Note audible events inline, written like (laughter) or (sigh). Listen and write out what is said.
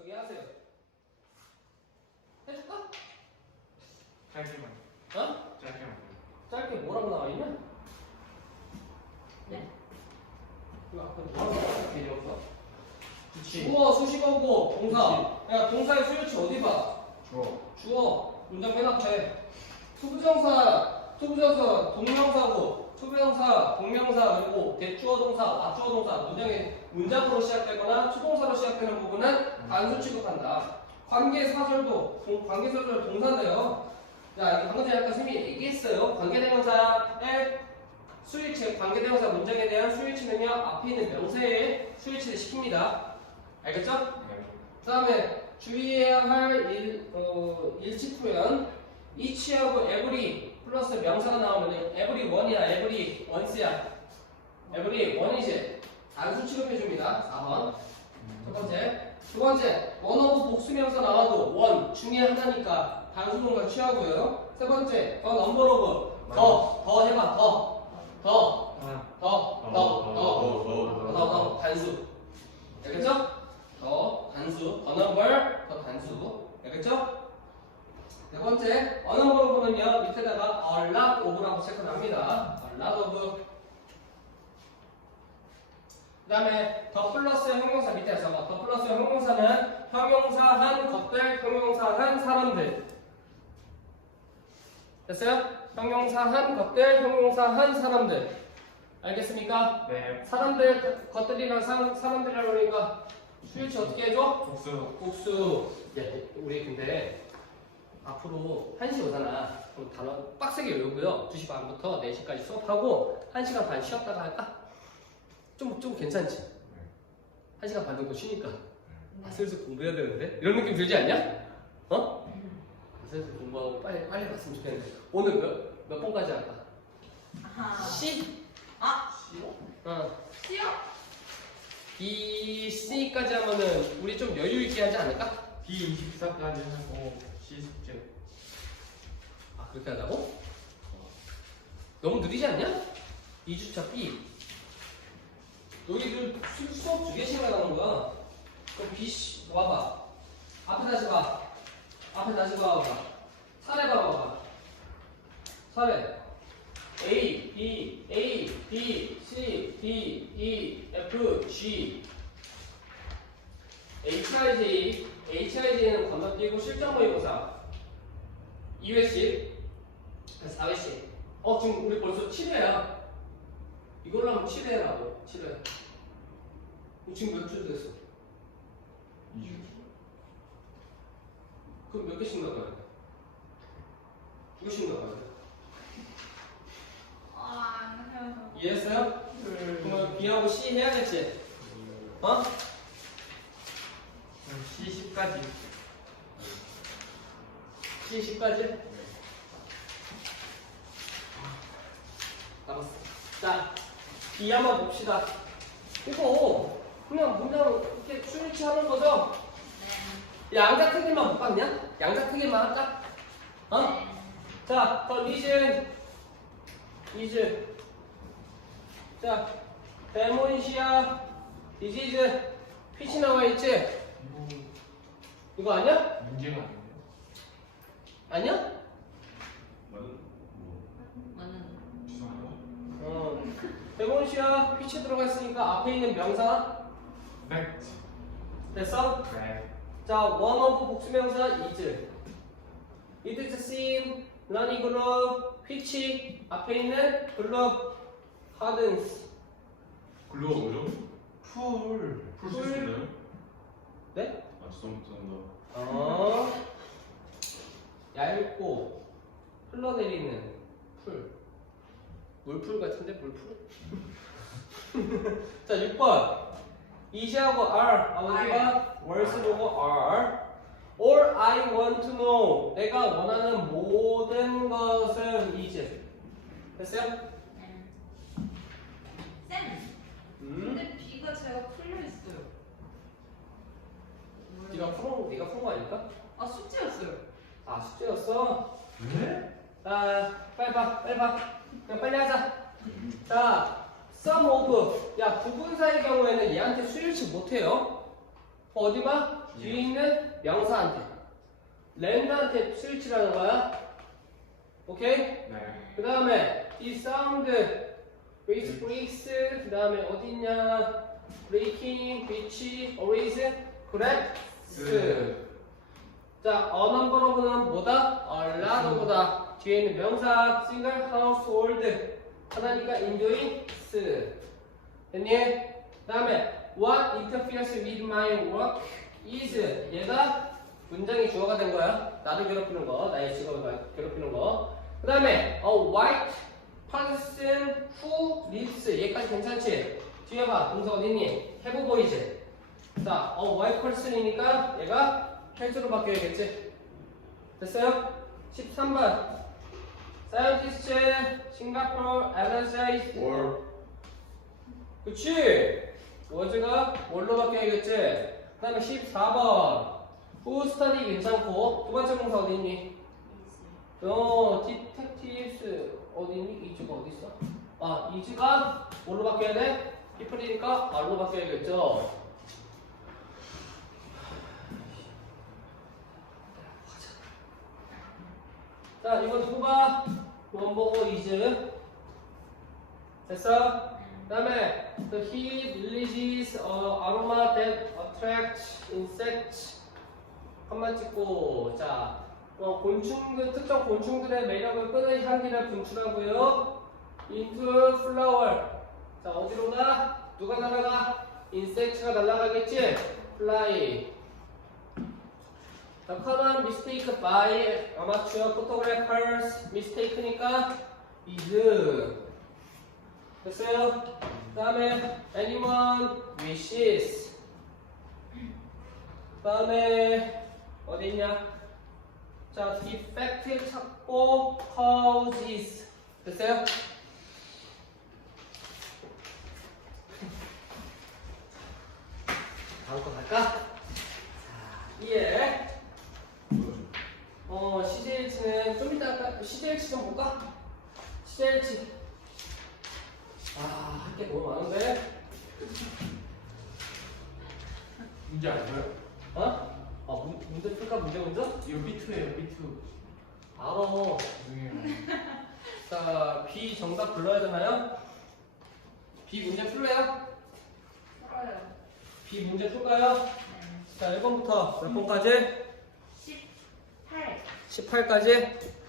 정리하세요. 해줄까? 짧게만 어? 짧게만 짧게 뭐라고 나와 있냐? 네. 이거 아까 뭐라고 나와 있지? 여기서? 그치 주어, 수식어고, 동사. 야, 동사의 수요치 어디 봐? 주어 주어, 문장 맨 앞에. 투부정사, 투부정사, 동명사고, 투부정사, 동명사, 그리고 대주어 동사, 앞주어 동사, 문장의 문장으로 시작되거나 추동사로 시작되는 부분은 단수 취급한다. 관계사절도, 동- 관계사절 동사인데요. 자, 방금 전에 아까 선생님이 얘기했어요. 관계대명사의 수일치, 관계대명사 문장에 대한 수일치는요, 앞에 있는 명사에 수일치를 시킵니다. 알겠죠? 네. 그 다음에 주의해야 할 일, 어, 일치 표현 each하고 every 플러스 명사가 나오면 every one이야 every once야 every one이지 단수 취급해줍니다 4번 첫 번째 두 번째 원어브 복수명사 나와도 원 중에 하나니까 단수 동사 취하고요 세 번째 더 넘버 오브 더 더 해봐 더 더 더 더더 하나 더, 더, 더, 더, 더, 단수. 알겠죠? 더, 단수. 더 넘버, 더 단수. 알겠죠? 네 번째, 어 넘버로는요, 밑에다가 lot of라고 체크를 합니다. lot of. 그 다음에 더 플러스 형용사 밑에 적어. 더 플러스 형용사는 형용사한 것들, 형용사한 사람들. 됐어요? 형용사한 것들, 형용사한 사람들. 알겠습니까? 네 사람들 것들이랑 사람, 사람들이랑 그러니까 수일치 어떻게 해줘? 복수 복수 야 우리 근데 앞으로 1시 오잖아 그럼 단어 빡세게 외우고요 2시 반부터 4시까지 수업하고 1시간 반 쉬었다가 할까? 좀, 좀 괜찮지? 1시간 반 정도 쉬니까 아, 슬슬 공부해야 되는데? 이런 느낌 들지 않냐? 어? 슬슬 공부하고 빨리 빨리 갔으면 좋겠는데 오늘 몇, 몇 번까지 할까? 아하. C? 아, 어 시요? B, C까지 하면은 우리 좀 여유 있게 하지 않을까? B24까지 하고 C 숙제 아 그렇게 하자고? 너무 느리지 않냐? 2주차 B 여기 그 수- 수업 두 개씩 나가는 거야. 그럼 B, C 와봐. 앞에 다시 봐. 앞에 다시 봐봐. 사례 봐봐. 사례. A, B, A, B, C, D, E, F, G. HIJ, HIJ는 건너뛰고 실전 모의고사 2회씩 4회씩. 어 지금 우리 벌써 7회야. 이걸로 하면 7회라고 7회 지금 몇 주 됐어? 2주 그럼 몇 개씩 나가야 돼? 두 개씩 나가야 돼 아, 안 해요. 이해했어요? 그러면 B하고 C 해야겠지? 어? 그럼 C10까지 C 10까지? 남았어 자 B 한번 봅시다 이거 그냥 문장 이렇게 수일치 하는 거죠? 네. 양자택일만 못 봤냐? 양자택일만 할까? 어? 네. 자, 더 리즌 이즈 자, 데모니시아 디지즈 피치 나와 있지? 이거 아니야? 문제가 아닌데요? 아니야? 맞는 뭐 맞는. 죄송합니다 어. 데모니시아 피치 들어가 있으니까 앞에 있는 명사 팩트 됐어? 네 자, one of 복수명사 is it is seen running glove which 앞에 있는 glove hardens 글루가 뭐죠? 풀풀쓸수 있나요? 네? 아 죄송합니다. 어, 얇고 흘러내리는 풀. 물풀 같은데 물풀? (laughs) 자, 6번. 이시하고 R, 어디가 월스 보고 R. All I want to know. 내가 원하는 모든 것은 이제. 됐어요? 네. 쌤, 음. 근데 B가 제가 풀려 있어요. 네가 푼, 네가 푼 거 아닐까? 아, 숙제였어요. 아, 숙제였어? 네? 자, 빨리 봐, 빨리 봐. 그냥 빨리 하자. 자, sum of. 야, 부분사의 경우에는 얘한테 수일치 못해요. 어디 봐? 뒤에 있는 명사한테. 랜드한테 스위치라는 거야. 오케이? 네. 그 다음에 이 사운드 브레이스 브레이스 그 다음에 어딨냐 브레이킹 비치 어레이즈 그랩스 자 어넘버로브는 뭐다? 얼라도보다 뒤에 있는 명사 싱글 하나니까 인도잉스. 됐니? 그 다음에 what interferes with my work is. 얘가 문장이 주어가 된 거야. 나를 괴롭히는 거 나의 직업을 괴롭히는 거그 다음에 a white person who lives. 얘까지 괜찮지? 뒤에 봐. 동사 어딨니? have boys 자 a white person이니까 얘가 hels로 바뀌어야겠지? 됐어요? 13번 scientist Singapore analyze 월. 그치? 워즈가 뭘로 바뀌어야겠지? 그 다음에 14번 who study 괜찮고 두 번째 동사 어디 있니? 어, detectives 어디 있니? 이즈가 어디 있어? 아, 이즈가 뭘로 바뀌어야 돼? people이니까 R로 바뀌어야겠죠? 자, 이번 두 봐. 원보고 이즈. 됐어? 그 다음에 the heat releases a aroma that attracts insects 한번 찍고 자 어, 곤충들 특정 곤충들의 매력을 끄는 향기를 분출하고요 into flower 자 어디로 가? 누가 날아가? insect가 날아가겠지? fly The common mistake by amateur photographers mistake니까 is 됐어요? 그 다음에 anyone wishes 그 다음에 어디 있냐 자 defect 찾고 causes 됐어요? 다음 거 갈까? 자, 예. 어, CJH는 좀 이따 할까? CJH 좀 볼까? CJH 아, 할 게 너무 많은데? 문제 알아요? 어? 아, 문, 문제 풀까? 문제 먼저? 이거 B2예요, B2. 알아. 죄송해요. (laughs) 자, B 정답 불러야 되나요? B 문제 풀래요? 풀어요. B 문제 풀까요? 네. 자, 1번부터 몇 번까지? 18. 18까지?